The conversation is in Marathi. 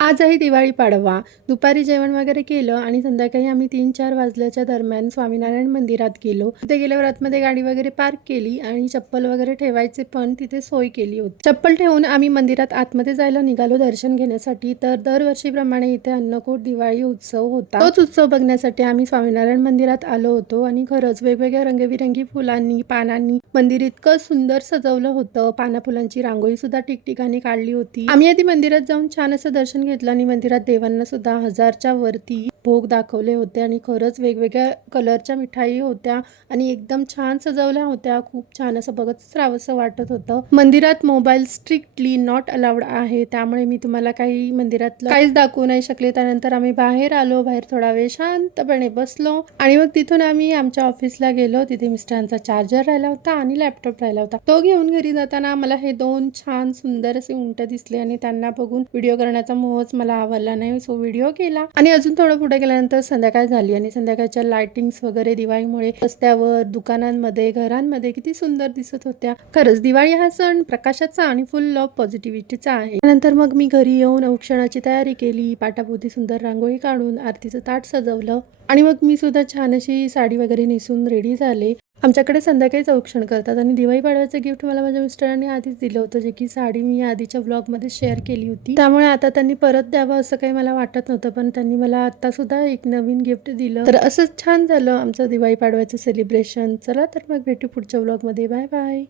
आज आहे दिवाळी पाडवा. दुपारी जेवण वगैरे केलं आणि संध्याकाळी आम्ही 3-4 वाजल्याच्या दरम्यान स्वामीनारायण मंदिरात गेलो. तिथे गेल्यावर आतमध्ये गाडी वगैरे पार्क केली आणि चप्पल वगैरे ठेवायचे पण तिथे सोय केली होती. चप्पल ठेवून आम्ही मंदिरात आतमध्ये जायला निघालो दर्शन घेण्यासाठी. तर दरवर्षीप्रमाणे इथे अन्नकूट दिवाळी उत्सव होता. तोच उत्सव बघण्यासाठी आम्ही स्वामीनारायण मंदिरात आलो होतो आणि खरंच वेगवेगळ्या रंगबिरंगी फुलांनी, पानांनी मंदिर इतकं सुंदर सजवलं होतं. पाना फुलांची रांगोळी सुद्धा ठिकठिकाणी काढली होती. आम्ही आधी मंदिरात जाऊन छान असं दर्शन घेतलं आणि मंदिरात देवांना सुद्धा 1000च्या वरती भोग दाखवले होते आणि खरंच वेगवेगळ्या कलरच्या मिठाई होत्या आणि एकदम छान सजवल्या होत्या. खूप छान असं बघतच राहावंसं वाटत होतं. मंदिरात मोबाईल स्ट्रिक्टली नॉट अलाउड आहे, त्यामुळे मी तुम्हाला काही मंदिरातलं काहीच दाखवू नाही शकले. त्यानंतर आम्ही बाहेर आलो. बाहेर थोडा वेळ शांतपणे बसलो आणि मग तिथून आम्ही आमच्या ऑफिसला गेलो. तिथे मिस्टरांचा चार्जर राहिला होता आणि लॅपटॉप राहिला होता. तो घेऊन घरी जाताना मला हे 2 छान सुंदर असे उंट दिसले आणि त्यांना बघून व्हिडिओ करण्याचा मोहच मला आवडला नाही. सो व्हिडिओ केला आणि अजून थोडं पुढे गेल्यानंतर संध्याकाळ झाली आणि संध्याकाळच्या लाइटिंग्स वगैरे दिवाळीमुळे रस्त्यावर, दुकानांमध्ये, घरांमध्ये किती सुंदर दिसत होत्या. खरंच दिवाळी हा सण प्रकाशाचा आणि फुल ऑफ पॉझिटिव्हिटीचा आहे. त्यानंतर मग मी घरी येऊन औक्षणाची तयारी केली. पाटाभोवती सुंदर रांगोळी काढून आरतीचं ताट सजवलं आणि मग मी सुद्धा छान अशी साडी वगैरे नेसून रेडी झाले. आमच्याकडे संध्याकाळीच औक्षण करतात आणि दिवाळी पाडव्याचं गिफ्ट मला माझ्या मिस्टरांनी आधीच दिलं होतं, जे की साडी मी आधीच्या व्लॉगमध्ये शेअर केली होती. त्यामुळे आता त्यांनी परत द्यावं असं काही मला वाटत नव्हतं, पण त्यांनी मला आता सुद्धा एक नवीन गिफ्ट दिलं. तर असंच छान झालं आमचं दिवाळी पाडव्याचं सेलिब्रेशन. चला तर मग भेटू पुढच्या व्लॉगमध्ये. Bye bye.